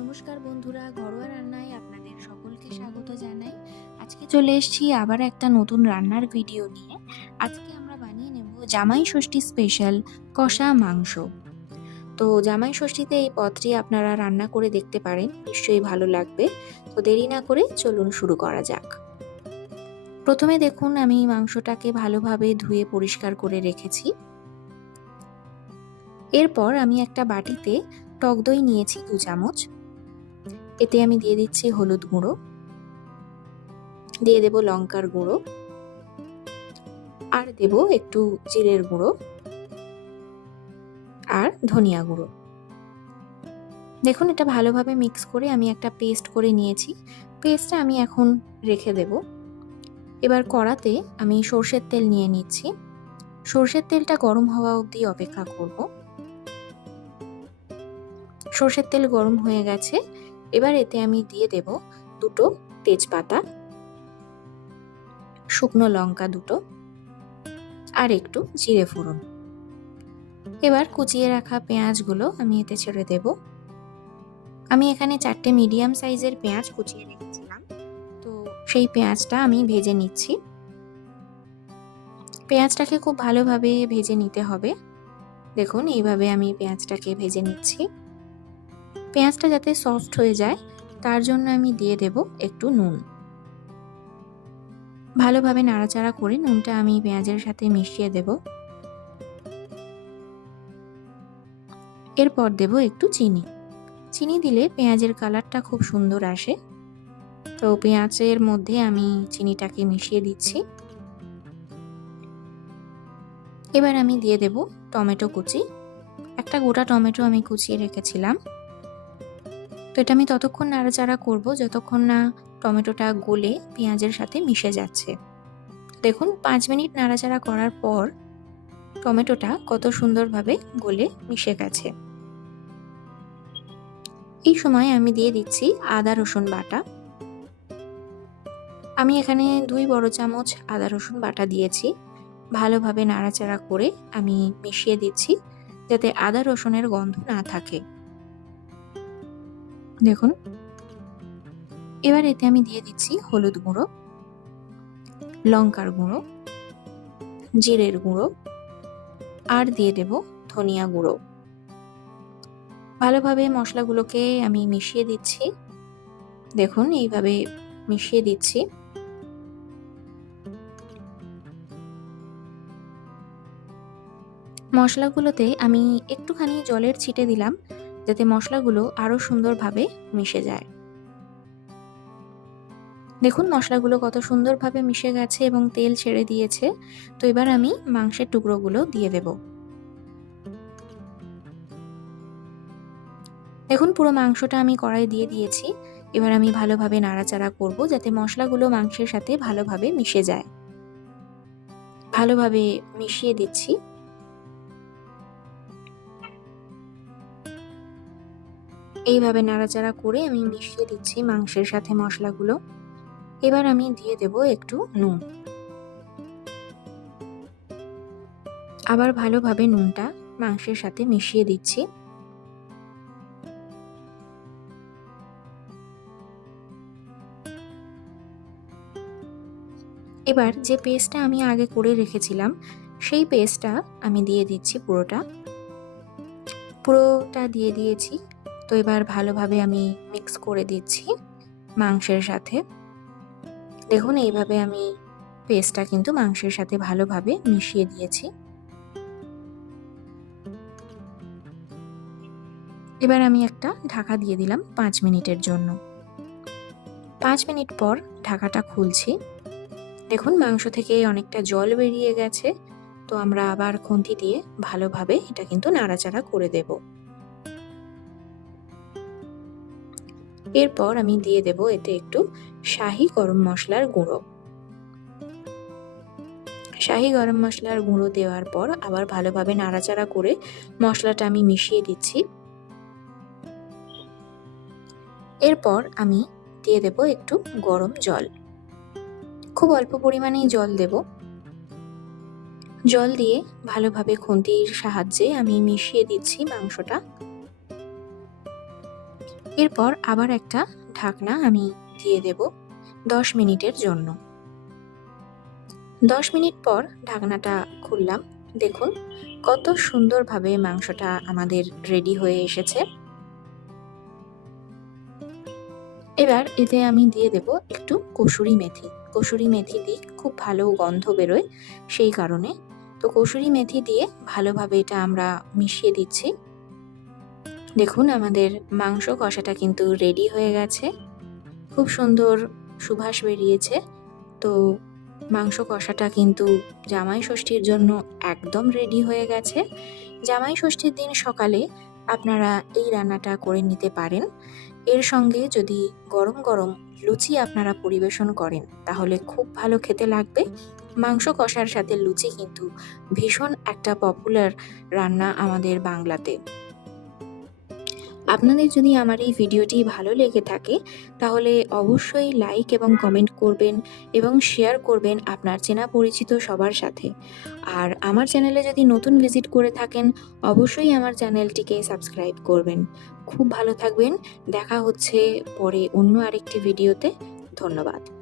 নমস্কার বন্ধুরা, ঘরোয়া রান্নায় আপনাদের সকলকে স্বাগত জানাই। আজকে চলে এসেছি আবার একটা নতুন রান্নার ভিডিও নিয়ে। আজকে আমরা বানিয়ে নেব জামাই ষষ্ঠী স্পেশাল কষা মাংস। তো জামাই ষষ্ঠীতে এই পদটি আপনারা রান্না করে দেখতে পারেন, নিশ্চয়ই ভালো লাগবে। তো দেরি না করে চলুন শুরু করা যাক। প্রথমে দেখুন আমি মাংসটাকে ভালোভাবে ধুয়ে পরিষ্কার করে রেখেছি। এরপর আমি একটা বাটিতে টক দই নিয়েছি 2 চামচ। এতে আমি দিয়ে দিচ্ছি হলুদ গুঁড়ো, দিয়ে দেব লঙ্কার গুঁড়ো, আর দেব একটু জিরের গুঁড়ো আর ধনিয়া গুঁড়ো। দেখুন এটা ভালোভাবে মিক্স করে আমি একটা পেস্ট করে নিয়েছি। পেস্টটা আমি এখন রেখে দেব। এবার কড়াতে আমি সর্ষের তেল নিয়ে নিচ্ছি। সর্ষের তেলটা গরম হওয়া অবধি অপেক্ষা করব। সর্ষের তেল গরম হয়ে গেছে। এবার এতে আমি দিয়ে দেব 2টো তেজপাতা, শুকনো লঙ্কা 2টো আর একটু জিরে ফোড়ন। এবার কুচিয়ে রাখা পেঁয়াজগুলো আমি এতে ছেড়ে দেব। আমি এখানে 4টে মিডিয়াম সাইজের পেঁয়াজ কুচিয়ে রেখেছিলাম, তো সেই পেঁয়াজটা আমি ভেজে নিচ্ছি। পেঁয়াজটাকে খুব ভালোভাবে ভেজে নিতে হবে। দেখুন এইভাবে আমি পেঁয়াজটাকে ভেজে নিচ্ছি। পেঁয়াজটা যাতে সফট হয়ে যায় তার জন্য আমি দিয়ে দেব একটু নুন। ভালোভাবে নাড়াচাড়া করে নুনটা আমি পেঁয়াজের সাথে মিশিয়ে দেব। এরপর দেব একটু চিনি। চিনি দিলে পেঁয়াজের কালারটা খুব সুন্দর আসে। তো পেঁয়াজের মধ্যে আমি চিনিটাকে মিশিয়ে দিচ্ছি। এবার আমি দিয়ে দেব টমেটো কুচি। একটা গোটা টমেটো আমি কুচিয়ে রেখেছিলাম। তো এটা আমি ততক্ষণ নাড়াচাড়া করব যতক্ষণ না টমেটোটা গলে পেঁয়াজের সাথে মিশে যাচ্ছে। দেখুন 5 মিনিট নাড়াচাড়া করার পর টমেটোটা কত সুন্দরভাবে গলে মিশে গেছে। এই সময় আমি দিয়ে দিচ্ছি আদা রসুন বাটা। আমি এখানে 2 বড় চামচ আদা রসুন বাটা দিয়েছি। ভালোভাবে নাড়াচাড়া করে আমি মিশিয়ে দিচ্ছি যাতে আদা রসুনের গন্ধ না থাকে। দেখুন এবার এতে আমি দিয়ে দিচ্ছি হলুদ গুঁড়ো, লঙ্কার গুঁড়ো, জিরের গুঁড়ো আর দিয়ে দেব ধনিয়া গুঁড়ো। ভালোভাবে মশলাগুলোকে আমি মিশিয়ে দিচ্ছি। দেখুন এইভাবে মিশিয়ে দিচ্ছি। মশলাগুলোতে আমি একটুখানি জলের ছিটে দিলাম যাতে মশলাগুলো আরো সুন্দরভাবে মিশে যায়। দেখুন মশলাগুলো কত সুন্দরভাবে মিশে গেছে এবং তেল ছেড়ে দিয়েছে। তো এবার আমি মাংসের টুকরোগুলো দিয়ে দেব। দেখুন পুরো মাংসটা আমি কড়াই দিয়ে দিয়েছি। এবার আমি ভালোভাবে নাড়াচাড়া করব যাতে মশলাগুলো মাংসের সাথে ভালোভাবে মিশে যায়। ভালোভাবে মিশিয়ে দিচ্ছি। এইভাবে নাড়াচাড়া করে আমি মিশিয়ে দিচ্ছি মাংসের সাথে মশলাগুলো। এবার আমি দিয়ে দেব একটু নুন। আবার ভালোভাবে নুনটা মাংসের সাথে মিশিয়ে দিচ্ছি। এবার যে পেস্টটা আমি আগে করে রেখেছিলাম সেই পেস্টটা আমি দিয়ে দিচ্ছি পুরোটা দিয়ে দিয়েছি। তো এবার ভালোভাবে আমি মিক্স করে দিচ্ছি মাংসের সাথে। দেখুন এইভাবে আমি পেস্টটা কিন্তু মাংসের সাথে ভালোভাবে মিশিয়ে দিয়েছি। এবার আমি একটা ঢাকা দিয়ে দিলাম 5 মিনিটের জন্য। 5 মিনিট পর ঢাকাটা খুলছি। দেখুন মাংস থেকে অনেকটা জল বেরিয়ে গেছে। তো আমরা আবার খুন্তি দিয়ে ভালোভাবে এটা কিন্তু নাড়াচাড়া করে দেব। এরপর আমি দিয়ে দেব এতে একটু শাহি গরম মশলার গুঁড়ো। শাহি গরম মশলার গুঁড়ো দেওয়ার পর আবার ভালোভাবে নাড়াচাড়া করে মশলাটা আমি মিশিয়ে দিচ্ছি। এরপর আমি দিয়ে দেব একটু গরম জল। খুব অল্প পরিমাণেই জল দেব। জল দিয়ে ভালোভাবে খুন্তির সাহায্যে আমি মিশিয়ে দিচ্ছি মাংসটা। এরপর আবার একটা ঢাকনা আমি দিয়ে দেব 10 মিনিটের জন্য। 10 মিনিট পর ঢাকনাটা খুললাম। দেখুন কত সুন্দরভাবে মাংসটা আমাদের রেডি হয়ে এসেছে। এবার এতে আমি দিয়ে দেব একটু কসুরি মেথি। কসুরি মেথি দিয়ে খুব ভালো গন্ধ বেরোয়, সেই কারণে তো কসুরি মেথি দিয়ে ভালোভাবে এটা আমরা মিশিয়ে দিচ্ছি। দেখুন আমাদের মাংস কষাটা কিন্তু রেডি হয়ে গেছে, খুব সুন্দর সুবাস বেরিয়েছে। তো মাংস কষাটা কিন্তু জামাই ষষ্ঠীর জন্য একদম রেডি হয়ে গেছে। জামাই ষষ্ঠীর দিন সকালে আপনারা এই রান্নাটা করে নিতে পারেন। এর সঙ্গে যদি গরম গরম লুচি আপনারা পরিবেশন করেন তাহলে খুব ভালো খেতে লাগবে। মাংস কষার সাথে লুচি কিন্তু ভীষণ একটা পপুলার রান্না আমাদের বাংলাতে। আপনাদের যদি আমার এই ভিডিওটি ভালো লেগে থাকে তাহলে অবশ্যই লাইক এবং কমেন্ট করবেন এবং শেয়ার করবেন আপনার চেনা পরিচিত সবার সাথে। আর আমার চ্যানেলে যদি নতুন ভিজিট করে থাকেন অবশ্যই আমার চ্যানেলটিকে সাবস্ক্রাইব করবেন। খুব ভালো থাকবেন। দেখা হচ্ছে পরে অন্য আরেকটি ভিডিওতে। ধন্যবাদ।